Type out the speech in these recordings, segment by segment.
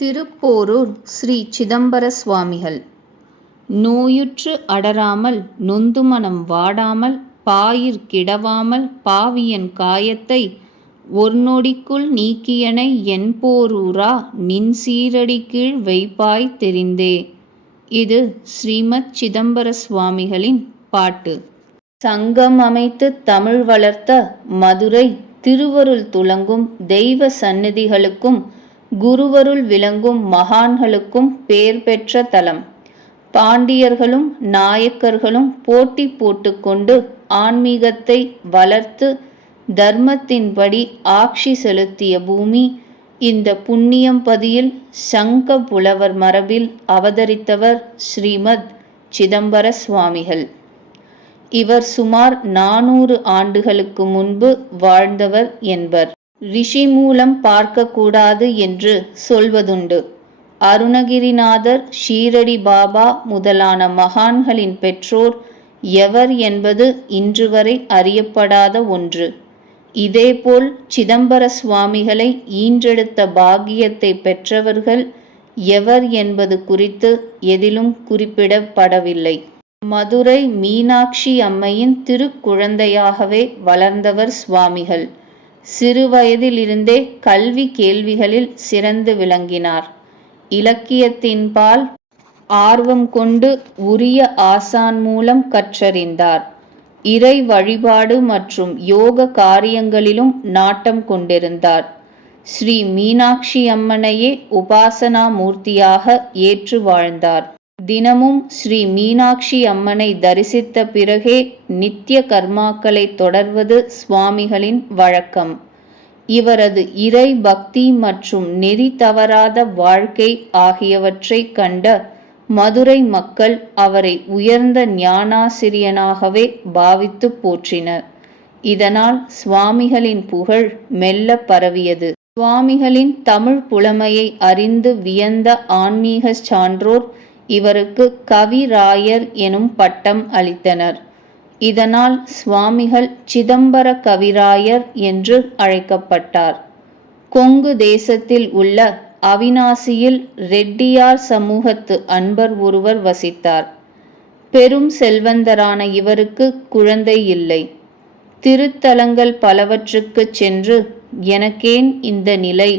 திருப்போரூர் ஸ்ரீ சிதம்பர சுவாமிகள். நோயுற்று அடராமல் நொந்துமனம் வாடாமல் பாயிற் கிடவாமல் பாவியன் காயத்தை ஒர்நொடிக்குள் நீக்கியனை என்போரூரா நின் சீரடிக்கீழ் வைப்பாய் தெரிந்தே. இது ஸ்ரீமத் சிதம்பர சுவாமிகளின் பாட்டு. சங்கம் அமைத்துத் தமிழ் வளர்த்த மதுரை திருவருள் துலங்கும் தெய்வ சந்நிதிகளுக்கும் குருவருள் விளங்கும் மகான்களுக்கும் பேர் பெற்ற தலம். பாண்டியர்களும் நாயக்கர்களும் போட்டி போட்டுக்கொண்டு ஆன்மீகத்தை வளர்த்து தர்மத்தின்படி ஆட்சி செலுத்திய பூமி இந்த புண்ணியம்பதியில் சங்க புலவர் மரபில் அவதரித்தவர் ஸ்ரீமத் சிதம்பர சுவாமிகள். இவர் சுமார் 400 ஆண்டுகளுக்கு முன்பு வாழ்ந்தவர் என்பர். ரிஷி மூலம் பார்க்கக்கூடாது என்று சொல்வதுண்டு. அருணகிரிநாதர், ஷீரடி பாபா முதலான மகான்களின் பெற்றோர் எவர் என்பது இன்று வரை அறியப்படாத ஒன்று. இதேபோல் சிதம்பர சுவாமிகளை ஈன்றெடுத்த பாக்கியத்தை பெற்றவர்கள் எவர் என்பது குறித்து எதிலும் குறிப்பிடப்படவில்லை. மதுரை மீனாட்சி அம்மையின் திருக்குழந்தையாகவே வளர்ந்தவர் சுவாமிகள். சிறுவயதிலிருந்தே கல்வி கேள்விகளில் சிறந்து விளங்கினார். இலக்கியத்தின்பால் ஆர்வம் கொண்டு உரிய ஆசான் மூலம் கற்றறிந்தார். இறை வழிபாடு மற்றும் யோக காரியங்களிலும் நாட்டம் கொண்டிருந்தார். ஸ்ரீ மீனாட்சி அம்மனையே உபாசனா மூர்த்தியாக ஏற்று வாழ்ந்தார். தினமும் ஸ்ரீ மீனாட்சி அம்மனை தரிசித்த பிறகே நித்திய கர்மாக்களை தொடர்வது சுவாமிகளின் வழக்கம். இவரது இறை பக்தி மற்றும் நெறி தவறாத வாழ்க்கை ஆகியவற்றை கண்ட மதுரை மக்கள் அவரை உயர்ந்த ஞானாசிரியனாகவே பாவித்து போற்றினர். இதனால் சுவாமிகளின் புகழ் மெல்ல பரவியது. சுவாமிகளின் தமிழ் புலமையை அறிந்து வியந்த ஆன்மீக சான்றோர் இவருக்கு கவிராயர் எனும் பட்டம் அளித்தனர். இதனால் சுவாமிகள் சிதம்பர கவிராயர் என்று அழைக்கப்பட்டார். கொங்கு தேசத்தில் உள்ள அவிநாசியில் ரெட்டியார் சமூகத்து அன்பர் ஒருவர் வசித்தார். பெரும் செல்வந்தரான இவருக்கு குழந்தை இல்லை. திருத்தலங்கள் பலவற்றுக்கு சென்று எனக்கேன் இந்த நிலை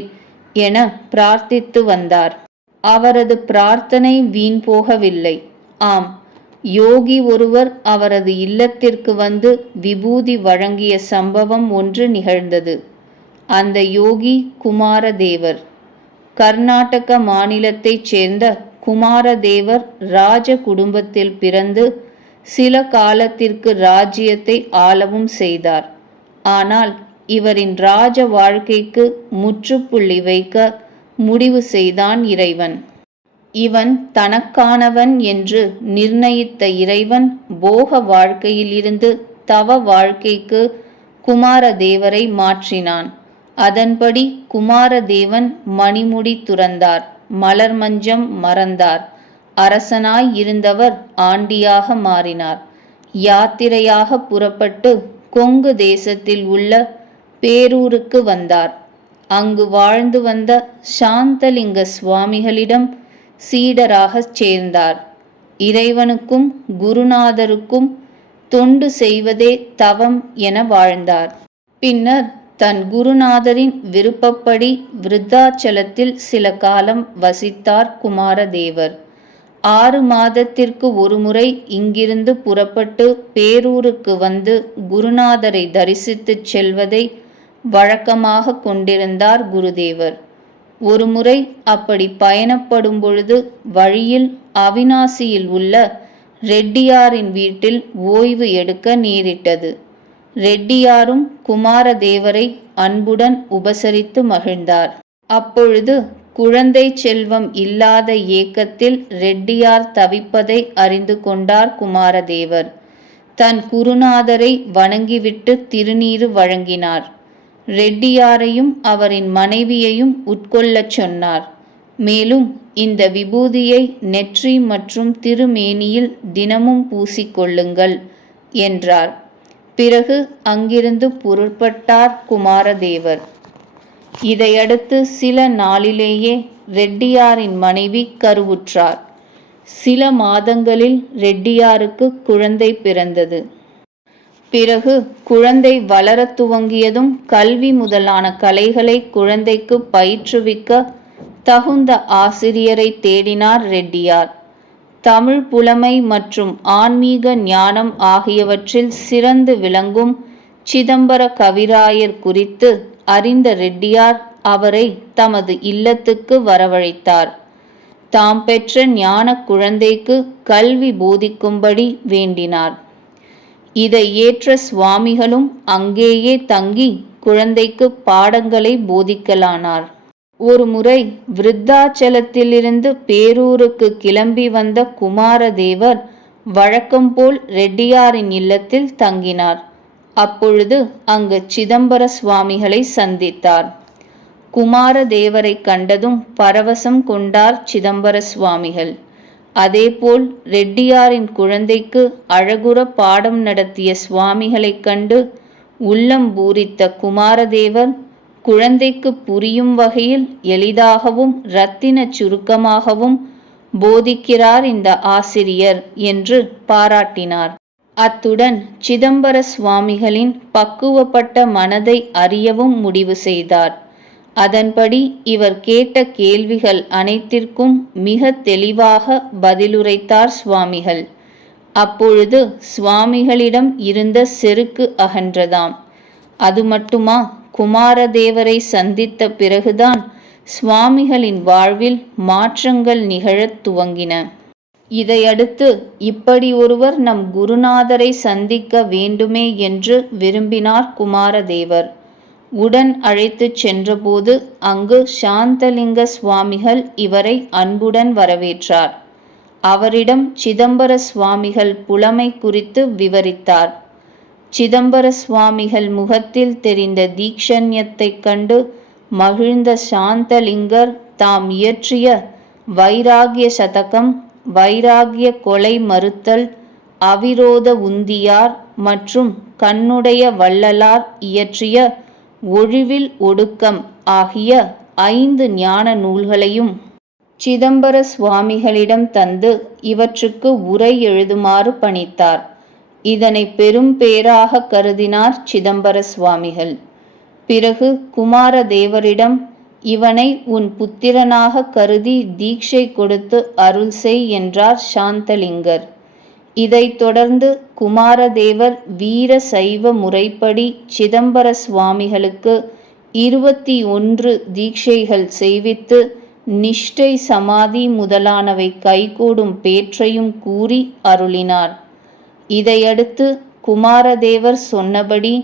என பிரார்த்தித்து வந்தார். அவரது பிரார்த்தனை வீண் போகவில்லை. ஆம், யோகி ஒருவர் அவரது இல்லத்திற்கு வந்து விபூதி வழங்கிய சம்பவம் ஒன்று நிகழ்ந்தது. அந்த யோகி குமாரதேவர். கர்நாடக மாநிலத்தைச் சேர்ந்த குமாரதேவர் ராஜ குடும்பத்தில் பிறந்து சில காலத்திற்கு ராஜ்யத்தை ஆளவும் செய்தார். ஆனால் இவரின் ராஜ வாழ்க்கைக்கு முற்றுப்புள்ளி வைக்க முடிவு செய்தான் இறைவன். இவன் தனக்கானவன் என்று நிர்ணயித்த இறைவன் போக வாழ்க்கையில் இருந்து தவ வாழ்க்கைக்கு குமாரதேவரை மாற்றினான். அதன்படி குமாரதேவன் மணிமுடி துறந்தார், மலர் மஞ்சம் மறந்தார். அரசனாய் இருந்தவர் ஆண்டியாக மாறினார். யாத்திரையாக புறப்பட்டு கொங்கு தேசத்தில் உள்ள பேரூருக்கு வந்தார். அங்கு வாழ்ந்து வந்த சாந்தலிங்க சுவாமிகளிடம் சீடராகச் சேர்ந்தார். இறைவனுக்கும் குருநாதருக்கும் தொண்டு செய்வதே தவம் என வாழ்ந்தார். பின்னர் தன் குருநாதரின் விருப்பப்படி விருத்தாச்சலத்தில் சில காலம் வசித்தார் குமாரதேவர். 6 மாதத்திற்கு ஒருமுறை இங்கிருந்து புறப்பட்டு பேரூருக்கு வந்து குருநாதரை தரிசித்துச் செல்வதை வழக்கமாக கொண்டிருந்தார் குருதேவர். ஒருமுறை அப்படி பயணப்படும் பொழுது வழியில் அவிநாசியில் உள்ள ரெட்டியாரின் வீட்டில் ஓய்வு எடுக்க நேரிட்டது. ரெட்டியாரும் குமாரதேவரை அன்புடன் உபசரித்து மகிழ்ந்தார். அப்பொழுது குழந்தை செல்வம் இல்லாத ஏக்கத்தில் ரெட்டியார் தவிப்பதை அறிந்து கொண்டார் குமாரதேவர். தன் குருநாதரை வணங்கிவிட்டு திருநீறு வழங்கினார். ரெட்டியாரையும் அவரின் மனைவியையும் உட்கொள்ளச் சொன்னார். மேலும் இந்த விபூதியை நெற்றி மற்றும் திருமேனியில் தினமும் பூசிக்கொள்ளுங்கள் என்றார். பிறகு அங்கிருந்து புறப்பட்டார் குமாரதேவர். இதையடுத்து சில நாளிலேயே ரெட்டியாரின் மனைவி கருவுற்றார். சில மாதங்களில் ரெட்டியாருக்கு குழந்தை பிறந்தது. பிறகு குழந்தை வளரத் துவங்கியதும் கல்வி முதலான கலைகளை குழந்தைக்கு பயிற்றுவிக்க தகுந்த ஆசிரியரை தேடினார் ரெட்டியார். தமிழ் புலமை மற்றும் ஆன்மீக ஞானம் ஆகியவற்றில் சிறந்து விளங்கும் சிதம்பர கவிராயர் குறித்து அறிந்த ரெட்டியார் அவரை தமது இல்லத்துக்கு வரவழைத்தார். தாம் பெற்ற ஞான குழந்தைக்கு கல்வி போதிக்கும்படி வேண்டினார். இதை ஏற்ற சுவாமிகளும் அங்கேயே தங்கி குழந்தைக்கு பாடங்களை போதிக்கலானார். ஒரு முறை விருத்தாச்சலத்திலிருந்து பேரூருக்கு கிளம்பி வந்த குமாரதேவர் வழக்கம்போல் ரெட்டியாரின் இல்லத்தில் தங்கினார். அப்பொழுது அங்கு சிதம்பர சுவாமிகளை சந்தித்தார். குமாரதேவரை கண்டதும் பரவசம் கொண்டார் சிதம்பர சுவாமிகள். அதேபோல் ரெட்டியாரின் குழந்தைக்கு அழகுற பாடம் நடத்திய சுவாமிகளைக் கண்டு உள்ளம் பூரித்த குமாரதேவர், குழந்தைக்கு புரியும் வகையில் எளிதாகவும் இரத்தின சுருக்கமாகவும் போதிக்கிறார் இந்த ஆசிரியர் என்று பாராட்டினார். அத்துடன் சிதம்பர சுவாமிகளின் பக்குவப்பட்ட மனதை அறியவும் முடிவு செய்தார். அதன்படி இவர் கேட்ட கேள்விகள் அனைத்திற்கும் மிக தெளிவாக பதிலுரைத்தார் சுவாமிகள். அப்பொழுது சுவாமிகளிடம் இருந்த செருக்கு அகன்றதாம். அது மட்டுமா, குமாரதேவரை சந்தித்த பிறகுதான் சுவாமிகளின் வாழ்வில் மாற்றங்கள் நிகழத் துவங்கின. இதையடுத்து இப்படி ஒருவர் நம் குருநாதரை சந்திக்க வேண்டுமே என்று விரும்பினார் குமாரதேவர். உடன் அழைத்துச் சென்றபோது அங்கு சாந்தலிங்க சுவாமிகள் இவரை அன்புடன் வரவேற்றார். அவரிடம் சிதம்பர சுவாமிகள் புலமை குறித்து விவரித்தார். சிதம்பர சுவாமிகள் முகத்தில் தெரிந்த தீக்ஷண்யத்தைக் கண்டு மகிழ்ந்த சாந்தலிங்கர் தாம் இயற்றிய வைராகிய சதகம், வைராகிய கொலை மறுத்தல், அவிரோத உந்தியார் மற்றும் கண்ணுடைய வள்ளலார் இயற்றிய ஒழிவில் ஒடுக்கம் ஆகிய 5 ஞான நூல்களையும் சிதம்பர சுவாமிகளிடம் தந்து இவற்றுக்கு உரை எழுதுமாறு பணித்தார். இதனை பெரும் பேராக கருதினார் சிதம்பர சுவாமிகள். பிறகு குமாரதேவரிடம் இவனை உன் புத்திரனாக கருதி தீட்சை கொடுத்து அருள் செய் என்றார் சாந்தலிங்கர். இதைத் தொடர்ந்து குமாரதேவர் வீர சைவ முறைப்படி சிதம்பர சுவாமிகளுக்கு 21 தீட்சைகள் செய்வித்து நிஷ்டை சமாதி முதலானவை கைகூடும் பேற்றையும் கூறி அருளினார். இதையடுத்து குமாரதேவர் சொன்னபடி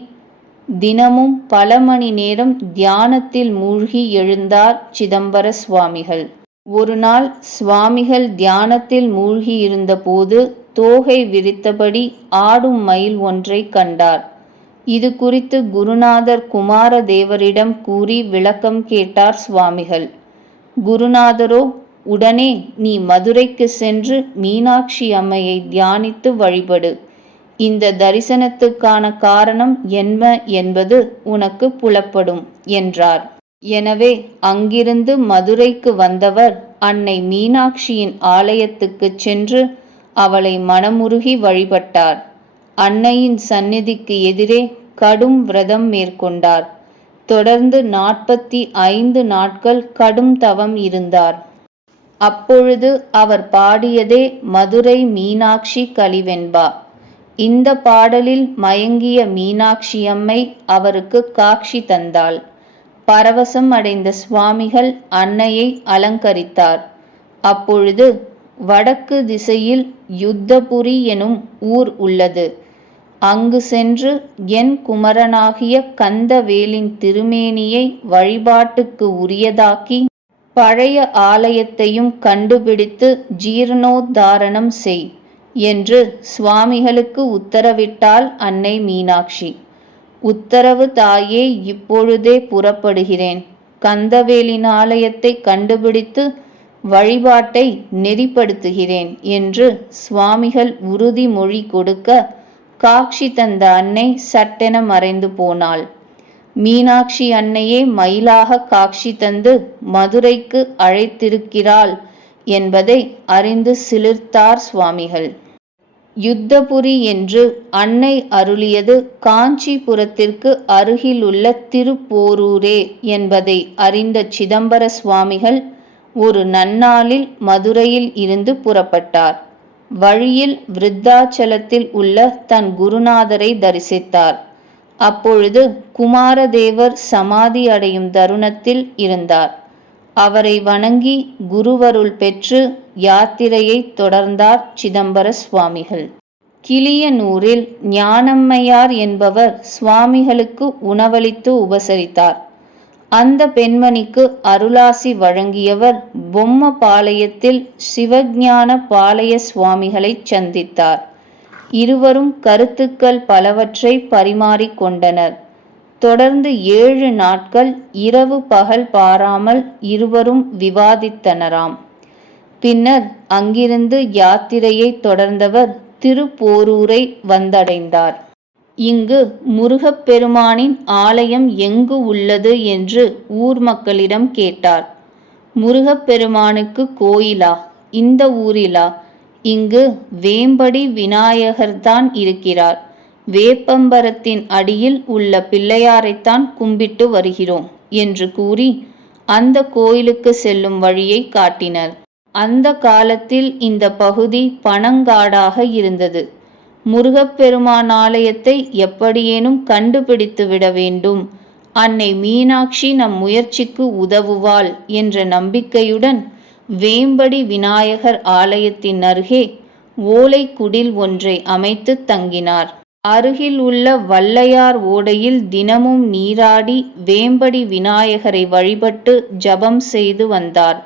தினமும் பல மணி நேரம் தியானத்தில் மூழ்கி எழுந்தார் சிதம்பர சுவாமிகள். ஒரு நாள் சுவாமிகள் தியானத்தில் மூழ்கியிருந்த போது தோகை விரித்தபடி ஆடும் மயில் ஒன்றை கண்டார். இது குறித்து குருநாதர் குமாரதேவரிடம் கூறி விளக்கம் கேட்டார் சுவாமிகள். குருநாதரோ, உடனே நீ மதுரைக்கு சென்று மீனாட்சி அம்மையை தியானித்து வழிபடு. இந்த தரிசனத்துக்கான காரணம் என்ன என்பது உனக்கு புலப்படும் என்றார். எனவே அங்கிருந்து மதுரைக்கு வந்தவர் அன்னை மீனாட்சியின் ஆலயத்துக்குச் சென்று அவளை மனமுருகி வழிபட்டார். அன்னையின் சந்நிதிக்கு எதிரே கடும் விரதம் மேற்கொண்டார். தொடர்ந்து 45 நாட்கள் கடும் தவம் இருந்தார். அப்பொழுது அவர் பாடியதே மதுரை மீனாட்சி கலிவெண்பா. இந்த பாடலில் மயங்கிய மீனாட்சியம்மை அவருக்கு காட்சி தந்தாள். பரவசம் அடைந்த சுவாமிகள் அன்னையை அலங்கரித்தார். அப்பொழுது வடக்கு திசையில் யுத்தபுரி எனும் ஊர் உள்ளது. அங்கு சென்று என் குமரனாகிய கந்தவேலின் திருமேனியை வழிபாட்டுக்கு உரியதாக்கி பழைய ஆலயத்தையும் கண்டுபிடித்து ஜீர்ணோத்தாரணம் செய் என்று சுவாமிகளுக்கு உத்தரவிட்டாள் அன்னை மீனாட்சி. உத்தரவு தாயே, இப்பொழுதே புறப்படுகிறேன். கந்தவேலின் ஆலயத்தை கண்டுபிடித்து வழிபாட்டை நெறிப்படுத்துகிறேன் என்று சுவாமிகள் உறுதிமொழி கொடுக்க காட்சி தந்த அன்னை சட்டென மறைந்து போனாள். மீனாட்சி அன்னையே மயிலாக காட்சி தந்து மதுரைக்கு அழைத்திருக்கிறாள் என்பதை அறிந்து சிலிர்த்தார் சுவாமிகள். யுத்தபுரி என்று அன்னை அருளியது காஞ்சிபுரத்திற்கு அருகிலுள்ள திருப்போரூரே என்பதை அறிந்த சிதம்பர சுவாமிகள் ஒரு நன்னாளில் மதுரையில் இருந்து புறப்பட்டார். வழியில் விருத்தாச்சலத்தில் உள்ள தன் குருநாதரை தரிசித்தார். அப்பொழுது குமாரதேவர் சமாதி அடையும் தருணத்தில் இருந்தார். அவரை வணங்கி குருவருள் பெற்று யாத்திரையை தொடர்ந்தார் சிதம்பர சுவாமிகள். கிளியனூரில் ஞானம்மையார் என்பவர் சுவாமிகளுக்கு உணவளித்து உபசரித்தார். அந்த பெண்மணிக்கு அருளாசி வழங்கியவர் பொம்மபாளையத்தில் சிவஞான பாளைய சுவாமிகளை சந்தித்தார். இருவரும் கருத்துக்கள் பலவற்றை பரிமாறிக்கொண்டனர். தொடர்ந்து 7 நாட்கள் இரவு பகல் பாராமல் இருவரும் விவாதித்தனராம். பின்னர் அங்கிருந்து யாத்திரையை தொடர்ந்தவர் திருப்போரூரை வந்தடைந்தார். இங்கு முருகப்பெருமானின் ஆலயம் எங்கு உள்ளது என்று ஊர் மக்களிடம் கேட்டார். முருகப்பெருமானுக்கு கோயிலா? இந்த ஊரிலா? இங்கு வேம்படி விநாயகர்தான் இருக்கிறார். வேப்பம்பரத்தின் அடியில் உள்ள பிள்ளையாரைத்தான் கும்பிட்டு வருகிறோம் என்று கூறி அந்த கோயிலுக்கு செல்லும் வழியை காட்டினர். அந்த காலத்தில் இந்த பகுதி பனங்காடாக இருந்தது. முருகப்பெருமான் ஆலயத்தை எப்படியேனும் கண்டுபிடித்து விட வேண்டும், அன்னை மீனாட்சி நம் முயற்சிக்கு உதவுவாள் என்ற நம்பிக்கையுடன் வேம்படி விநாயகர் ஆலயத்தின் அருகே ஓலை குடில் ஒன்றை அமைத்து தங்கினார். அருகில் உள்ள வல்லையார் ஓடையில் தினமும் நீராடி வேம்படி விநாயகரை வழிபட்டு ஜபம் செய்து வந்தார்.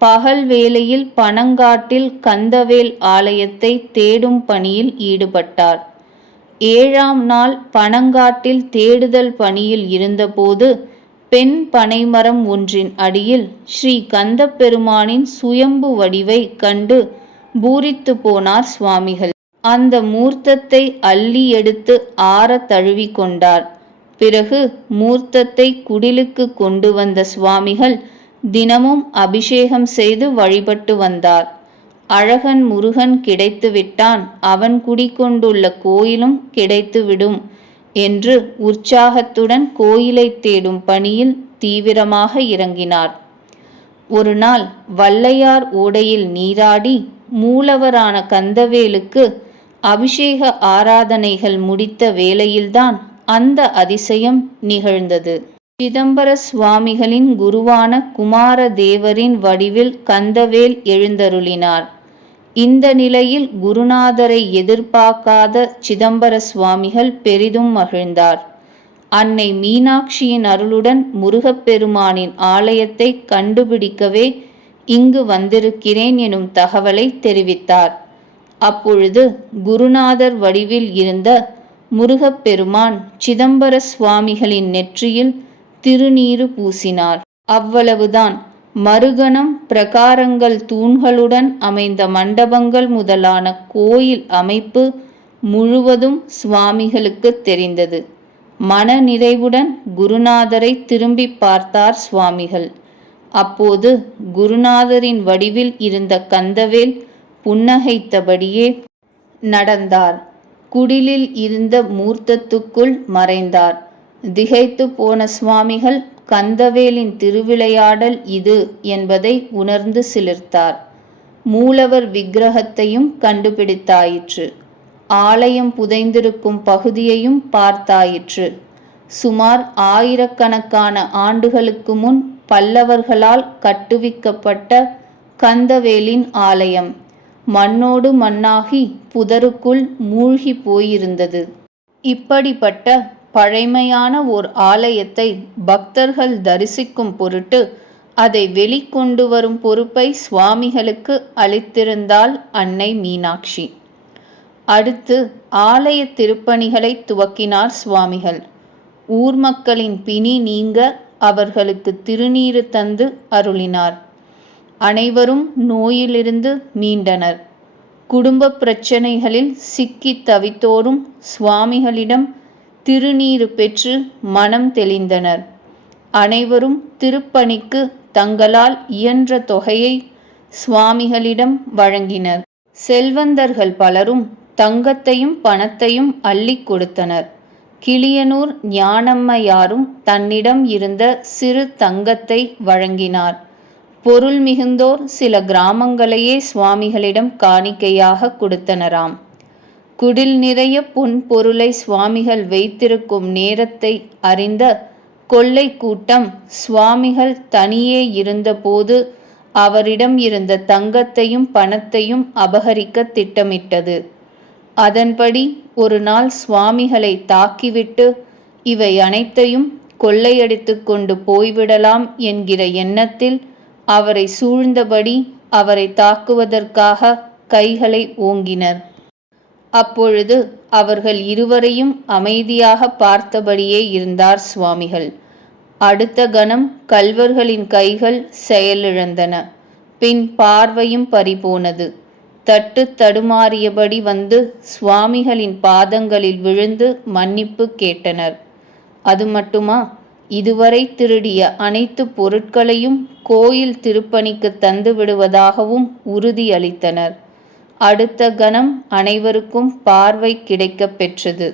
பகல் வேளையில் பனங்காட்டில் கந்தவேல் ஆலயத்தை தேடும் பணியில் ஈடுபட்டார். 7ஆம் நாள் பனங்காட்டில் தேடுதல் பணியில் இருந்தபோது பெண் பனைமரம் ஒன்றின் அடியில் ஸ்ரீ கந்தப்பெருமானின் சுயம்பு வடிவை கண்டு பூரித்து போனார் சுவாமிகள். அந்த மூர்த்தத்தை அள்ளி எடுத்து ஆற தழுவி கொண்டார். பிறகு மூர்த்தத்தை குடிலுக்கு கொண்டு வந்த சுவாமிகள் தினமும் அபிஷேகம் செய்து வழிபட்டு வந்தார். அழகன் முருகன் கிடைத்து விட்டான், அவன் குடிகொண்டுள்ள கோயிலும் கிடைத்துவிடும் என்று உற்சாகத்துடன் கோயிலை தேடும் பணியில் தீவிரமாக இறங்கினார். ஒரு நாள் வல்லையார் ஓடையில் நீராடி மூலவரான கந்தவேலுக்கு அபிஷேக ஆராதனைகள் முடித்த வேளையில்தான் அந்த அதிசயம் நிகழ்ந்தது. சிதம்பர சுவாமிகளின் குருவான குமாரதேவரின் வடிவில் கந்தவேல் எழுந்தருளினார். இந்த நிலையில் குருநாதரை எதிர்பார்க்காத சிதம்பர சுவாமிகள் பெரிதும் மகிழ்ந்தார். அன்னை மீனாட்சியின் அருளுடன் முருகப்பெருமானின் ஆலயத்தை கண்டுபிடிக்கவே இங்கு வந்திருக்கிறேன் எனும் தகவலை தெரிவித்தார். அப்பொழுது குருநாதர் வடிவில் இருந்த முருகப்பெருமான் சிதம்பர சுவாமிகளின் நெற்றியில் திருநீறு பூசினார். அவ்வளவுதான். மறுகணம் பிரகாரங்கள், தூண்களுடன் அமைந்த மண்டபங்கள் முதலான கோயில் அமைப்பு முழுவதும் சுவாமிகளுக்கு தெரிந்தது. மன நிறைவுடன் குருநாதரை திரும்பி பார்த்தார் சுவாமிகள். அப்போது குருநாதரின் வடிவில் இருந்த கந்தவேல் புன்னகைத்தபடியே நடந்தார். குடிலில் இருந்த மூர்த்தத்துக்குள் மறைந்தார். திகைத்து போன சுவாமிகள் கந்தவேலின் திருவிளையாடல் இது என்பதை உணர்ந்து சிலிர்த்தார். மூலவர் விக்கிரகத்தையும் கண்டுபிடித்தாயிற்று. ஆலயம் புதைந்திருக்கும் பகுதியையும் பார்த்தாயிற்று. சுமார் 1000கணக்கான ஆண்டுகளுக்கு முன் பல்லவர்களால் கட்டுவிக்கப்பட்ட கந்தவேலின் ஆலயம் மண்ணோடு மண்ணாகி புதருக்குள் மூழ்கி போயிருந்தது. இப்படிப்பட்ட பழைமையான ஓர் ஆலயத்தை பக்தர்கள் தரிசிக்கும் பொருட்டு அதை வெளிக்கொண்டு வரும் பொறுப்பை சுவாமிகளுக்கு அளித்திருந்தாள் அன்னை மீனாட்சி. அடுத்து ஆலய திருப்பணிகளை துவக்கினார் சுவாமிகள். ஊர் மக்களின் பிணி நீங்க அவர்களுக்கு திருநீறு தந்து அருளினார். அனைவரும் நோயிலிருந்து மீண்டனர். குடும்ப பிரச்சனைகளில் சிக்கி தவித்தோரும் சுவாமிகளிடம் திருநீறு பெற்று மனம் தெளிந்தனர். அனைவரும் திருப்பணிக்கு தங்களால் இயன்ற தொகையை சுவாமிகளிடம் வழங்கினர். செல்வந்தர்கள் பலரும் தங்கத்தையும் பணத்தையும் அள்ளிக் கொடுத்தனர். கிளியனூர் ஞானம்மையாரும் தன்னிடம் இருந்த சிறு தங்கத்தை வழங்கினார். பொருள் மிகுந்தோர் சில கிராமங்களையே சுவாமிகளிடம் காணிக்கையாக கொடுத்தனராம். குடில் நிறைய பொன் பொருளை சுவாமிகள் வைத்திருக்கும் நேரத்தை அறிந்த கொள்ளை கூட்டம் சுவாமிகள் தனியே இருந்தபோது அவரிடம் இருந்த தங்கத்தையும் பணத்தையும் அபகரிக்க திட்டமிட்டது. அதன்படி ஒரு நாள் சுவாமிகளை தாக்கிவிட்டு இவை அனைத்தையும் கொள்ளையடித்து கொண்டு போய்விடலாம் என்கிற எண்ணத்தில் அவரை சூழ்ந்தபடி அவரை தாக்குவதற்காக கைகளை ஓங்கினர். அப்பொழுது அவர்கள் இருவரையும் அமைதியாக பார்த்தபடியே இருந்தார் சுவாமிகள். அடுத்த கணம் கள்வர்களின் கைகள் செயலிழந்தன. பின் பார்வையும் பறிபோனது. தட்டு தடுமாறியபடி வந்து சுவாமிகளின் பாதங்களில் விழுந்து மன்னிப்பு கேட்டனர். அது மட்டுமா, இதுவரை திருடிய அனைத்து பொருட்களையும் கோயில் திருப்பணிக்கு தந்து விடுவதாகவும் உறுதியளித்தனர். அடுத்த கணம் அனைவருக்கும் பார்வை கிடைக்கப் பெற்றது.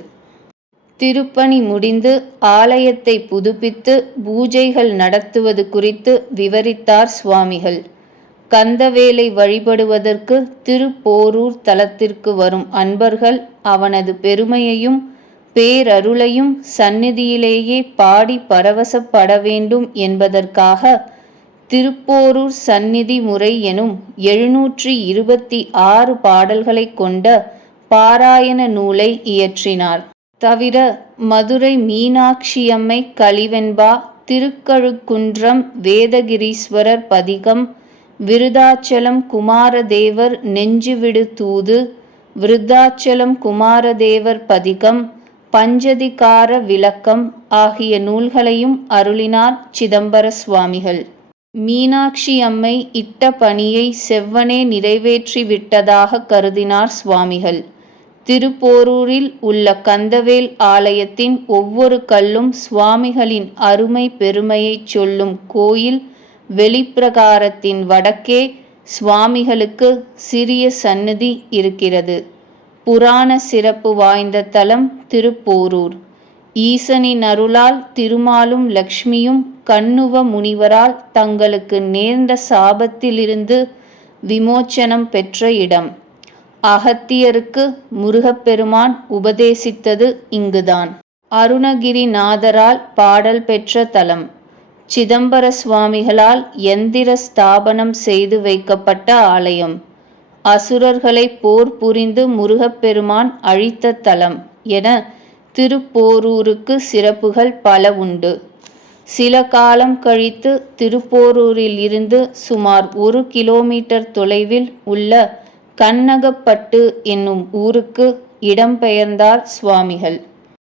திருப்பணி முடிந்து ஆலயத்தை புதுப்பித்து பூஜைகள் நடத்துவது குறித்து விவரித்தார் சுவாமிகள். கந்தவேலை வழிபடுவதற்கு திருப்போரூர் தலத்திற்கு வரும் அன்பர்கள் அவனது பெருமையையும் பேரருளையும் சந்நிதியிலேயே பாடி பரவசப்பட வேண்டும் என்பதற்காக திருப்போரூர் சந்நிதி முறை எனும் 726 பாடல்களை கொண்ட பாராயண நூலை இயற்றினார். தவிர மதுரை மீனாட்சியம்மை கலிவெண்பா, திருக்கழுக்குன்றம் வேதகிரீஸ்வரர் பதிகம், விருதாச்சலம் குமாரதேவர் நெஞ்சுவிடு தூது, விருத்தாச்சலம் குமாரதேவர் பதிகம், பஞ்சதிகார விளக்கம் ஆகிய நூல்களையும் அருளினார் சிதம்பர சுவாமிகள். மீனாட்சி அம்மை இட்ட பணியை செவ்வனே நிறைவேற்றி விட்டதாக கருதினார் சுவாமிகள். திருப்போரூரில் உள்ள கந்தவேல் ஆலயத்தின் ஒவ்வொரு கல்லும் சுவாமிகளின் அருமை பெருமையை சொல்லும். கோயில் வெளிப்பிரகாரத்தின் வடக்கே சுவாமிகளுக்கு சிறிய சந்நிதி இருக்கிறது. புராண சிறப்பு வாய்ந்த தலம் திருப்போரூர். ஈசனின் அருளால் திருமாலும் லக்ஷ்மியும் கண்ணுவ முனிவரால் தங்களுக்கு நேர்ந்த சாபத்திலிருந்து விமோச்சனம் பெற்ற இடம். அகத்தியருக்கு முருகப்பெருமான் உபதேசித்தது இங்குதான். அருணகிரிநாதரால் பாடல் பெற்ற தலம். சிதம்பர சுவாமிகளால் யந்திர ஸ்தாபனம் செய்து வைக்கப்பட்ட ஆலயம். அசுரர்களை போர் புரிந்து முருகப்பெருமான் அழித்த தலம் என திருப்போரூருக்கு சிறப்புகள் பல உண்டு. சில காலம் கழித்து திருப்போரூரில் இருந்து சுமார் 1 கிலோமீட்டர் தொலைவில் உள்ள கண்ணகப்பட்டு என்னும் ஊருக்கு இடம்பெயர்ந்தார் சுவாமிகள்.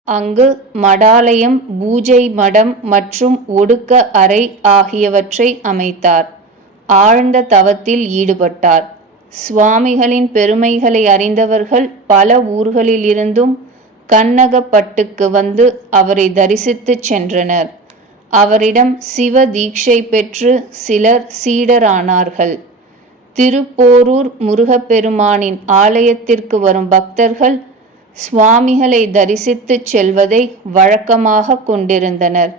அங்கு மடாலயம், பூஜை மடம் மற்றும் ஒடுக்க அறை ஆகியவற்றை அமைத்தார். ஆழ்ந்த தவத்தில் ஈடுபட்டார். சுவாமிகளின் பெருமைகளை அறிந்தவர்கள் பல ஊர்களிலிருந்தும் கண்ணகப்பட்டுக்கு வந்து அவரை தரிசித்து சென்றனர். அவரிடம் சிவ தீட்சை பெற்று சிலர் சீடரானார்கள். திருப்போரூர் முருகப்பெருமானின் ஆலயத்திற்கு வரும் பக்தர்கள் சுவாமிகளை தரிசித்து செல்வதை வழக்கமாக கொண்டிருந்தனர்.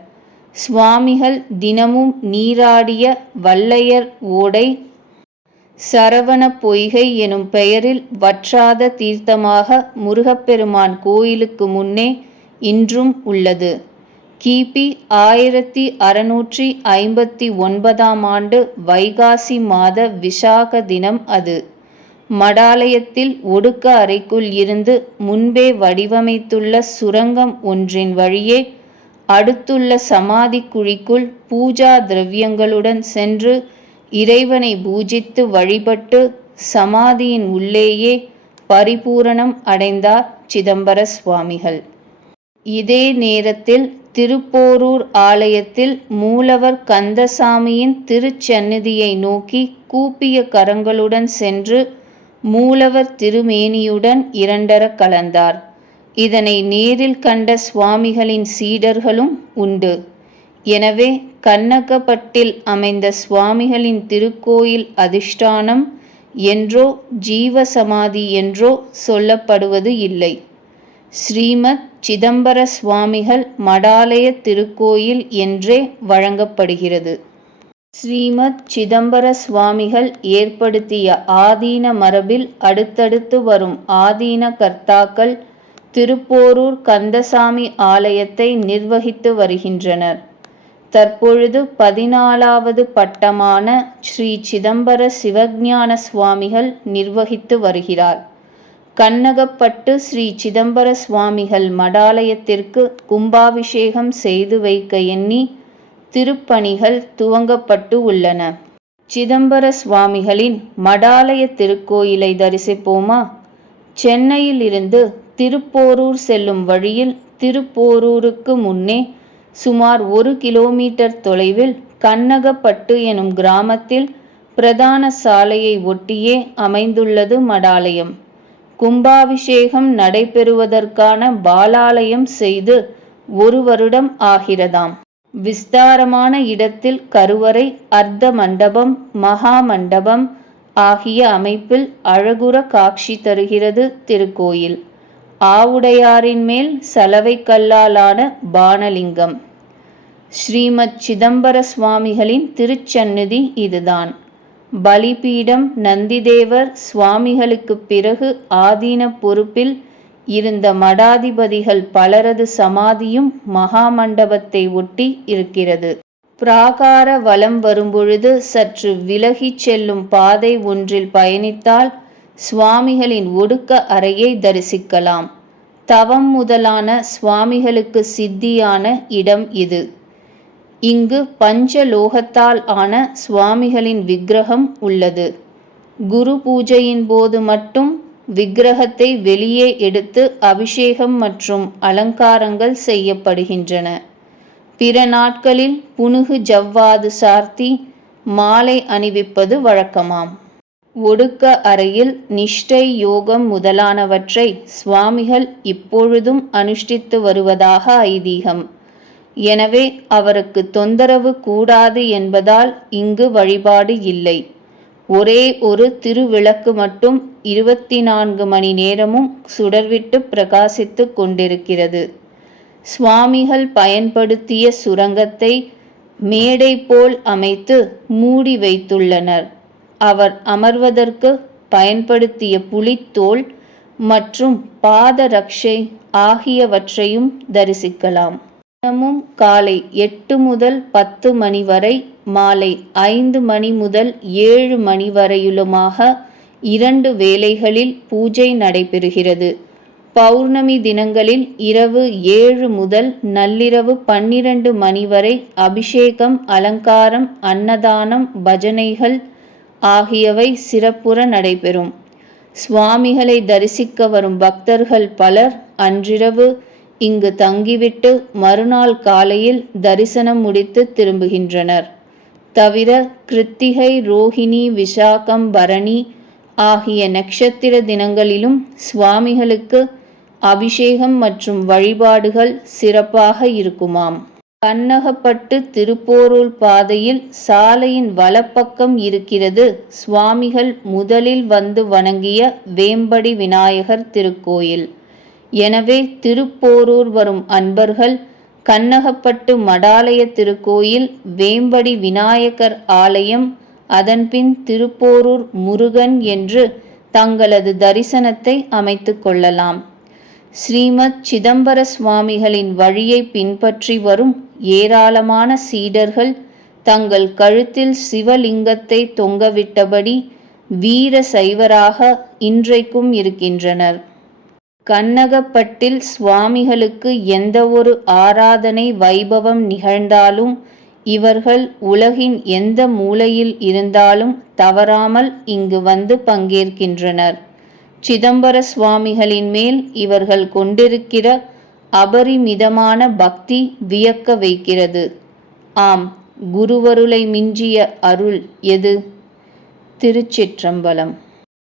சுவாமிகள் தினமும் நீராடிய வல்லையர் ஓடை சரவண பொய்கை எனும் பெயரில் வற்றாத தீர்த்தமாக முருகப்பெருமான் கோயிலுக்கு முன்னே இன்றும் உள்ளது. கிபி 1659 ஆண்டு வைகாசி மாத விசாக தினம் அது. மடாலயத்தில் ஒடுக்க அறைக்குள் இருந்து முன்பே வடிவமைத்துள்ள சுரங்கம் ஒன்றின் வழியே அடுத்துள்ள சமாதி குழிக்குள் பூஜா திரவியங்களுடன் சென்று இறைவனை பூஜித்து வழிபட்டு சமாதியின் உள்ளேயே பரிபூரணம் அடைந்தார் சிதம்பர சுவாமிகள். இதே நேரத்தில் திருப்போரூர் ஆலயத்தில் மூலவர் கந்தசாமியின் திருச்சந்நிதியை நோக்கி கூப்பிய கரங்களுடன் சென்று மூலவர் திருமேனியுடன் இரண்டர கலந்தார். இதனை நேரில் கண்ட சுவாமிகளின் சீடர்களும் உண்டு. எனவே கண்ணகப்பட்டில் அமைந்த சுவாமிகளின் திருக்கோயில் அதிஷ்டானம் என்றோ ஜீவசமாதி என்றோ சொல்லப்படுவது இல்லை. ஸ்ரீமத் சிதம்பர சுவாமிகள் மடாலய திருக்கோயில் என்றே வழங்கப்படுகிறது. ஸ்ரீமத் சிதம்பர சுவாமிகள் ஏற்படுத்திய ஆதீன மரபில் அடுத்தடுத்து வரும் ஆதீன கர்த்தாக்கள் திருப்போரூர் கந்தசாமி ஆலயத்தை நிர்வகித்து வருகின்றனர். தற்பொழுது 14வது பட்டமான ஸ்ரீ சிதம்பர சிவஞான சுவாமிகள் நிர்வகித்து வருகிறார். கண்ணகப்பட்டு ஸ்ரீ சிதம்பர சுவாமிகள் மடாலயத்திற்கு கும்பாபிஷேகம் செய்து வைக்க எண்ணி திருப்பணிகள் துவங்கப்பட்டு உள்ளன. சிதம்பர சுவாமிகளின் மடாலய திருக்கோயிலை தரிசிப்போமா? சென்னையில் இருந்து திருப்போரூர் செல்லும் வழியில் திருப்போரூருக்கு முன்னே சுமார் 1 கிலோமீட்டர் தொலைவில் கண்ணகப்பட்டு எனும் கிராமத்தில் பிரதான சாலையை ஒட்டியே அமைந்துள்ளது மடாலயம். கும்பாபிஷேகம் நடைபெறுவதற்கான பாலாலயம் செய்து 1 வருடம் ஆகிறதாம். விஸ்தாரமான இடத்தில் கருவறை, அர்த்த மண்டபம், மகா மண்டபம் ஆகிய அமைப்பில் அழகுற காட்சி தருகிறது திருக்கோயில். ஆவுடையாரின் மேல் சலவை கல்லாலான பானலிங்கம். ஸ்ரீமத் சிதம்பர சுவாமிகளின் திருச்சந்நிதி இதுதான். பலிபீடம், நந்திதேவர் சுவாமிகளுக்கு பிறகு ஆதீன பொறுப்பில் இருந்த மடாதிபதிகள் பலரது சமாதியும் மகா மண்டபத்தை ஒட்டி இருக்கிறது. பிராகார வலம் வரும்பொழுது சற்று விலகிச் செல்லும் பாதை ஒன்றில் பயணித்தால் சுவாமிகளின் ஒடுக்க அறையை தரிசிக்கலாம். தவம் முதலான சுவாமிகளுக்கு சித்தியான இடம் இது. இங்கு பஞ்சலோகத்தால் ஆன சுவாமிகளின் விக்கிரகம் உள்ளது. குரு பூஜையின் போது மட்டும் விக்கிரகத்தை வெளியே எடுத்து அபிஷேகம் மற்றும் அலங்காரங்கள் செய்யப்படுகின்றன. பிற நாட்களில் புனுகு ஜவ்வாது சார்த்தி மாலை அணிவிப்பது வழக்கமாம். ஒடுக்க அறையில் நிஷ்டை, யோகம் முதலானவற்றை சுவாமிகள் இப்பொழுதும் அனுஷ்டித்து வருவதாக ஐதீகம். எனவே அவருக்கு தொந்தரவு கூடாது என்பதால் இங்கு வழிபாடு இல்லை. ஒரே ஒரு திருவிளக்கு மட்டும் 24 மணி நேரமும் சுடர்விட்டு பிரகாசித்து கொண்டிருக்கிறது. சுவாமிகள் பயன்படுத்திய சுரங்கத்தை மேடை போல் அமைத்து மூடி வைத்துள்ளனர். அவர் அமர்வதற்கு பயன்படுத்திய புலித்தோல் மற்றும் பாத ரக்ஷை ஆகியவற்றையும் தரிசிக்கலாம். தினமும் காலை 8 முதல் 10 மணி வரை, மாலை 5 மணி முதல் 7 மணி வரையிலுமாக 2 வேளைகளில் பூஜை நடைபெறுகிறது. பௌர்ணமி தினங்களில் இரவு 7 முதல் நள்ளிரவு 12 மணி வரை அபிஷேகம், அலங்காரம், அன்னதானம், பஜனைகள் ஆகியவை சிறப்புற நடைபெறும். சுவாமிகளை தரிசிக்க வரும் பக்தர்கள் பலர் அன்றிரவு இங்கு தங்கிவிட்டு மறுநாள் காலையில் தரிசனம் முடித்து திரும்புகின்றனர். தவிர கிருத்திகை, ரோஹிணி, விசாகம், பரணி ஆகிய நட்சத்திர தினங்களிலும் சுவாமிகளுக்கு அபிஷேகம் மற்றும் வழிபாடுகள் சிறப்பாக இருக்குமாம். கண்ணகப்பட்டு திருப்போரூர் பாதையில் சாலையின் வலப்பக்கம் இருக்கிறது சுவாமிகள் முதலில் வந்து வணங்கிய வேம்படி விநாயகர் திருக்கோயில். எனவே திருப்போரூர் வரும் அன்பர்கள் கண்ணகப்பட்டு மடாலய திருக்கோயில், வேம்படி விநாயகர் ஆலயம், அதன்பின் திருப்போரூர் முருகன் என்று தங்களது தரிசனத்தை அமைத்து கொள்ளலாம். ஸ்ரீமத் சிதம்பர சுவாமிகளின் வழியை பின்பற்றி வரும் ஏராளமான சீடர்கள் தங்கள் கழுத்தில் சிவலிங்கத்தை தொங்கவிட்டபடி வீர சைவராக இன்றைக்கும் இருக்கின்றனர். கண்ணகப்பட்டில் சுவாமிகளுக்கு எந்த ஒரு ஆராதனை வைபவம் நிகழ்ந்தாலும் இவர்கள் உலகின் எந்த மூலையில் இருந்தாலும் தவறாமல் இங்கு வந்து பங்கேற்கின்றனர். சிதம்பர சுவாமிகளின் மேல் இவர்கள் கொண்டிருக்கிற அபரிமிதமான பக்தி வியக்க வைக்கிறது. ஆம், குருவருளை மிஞ்சிய அருள் எது? திருச்சிற்றம்பலம்.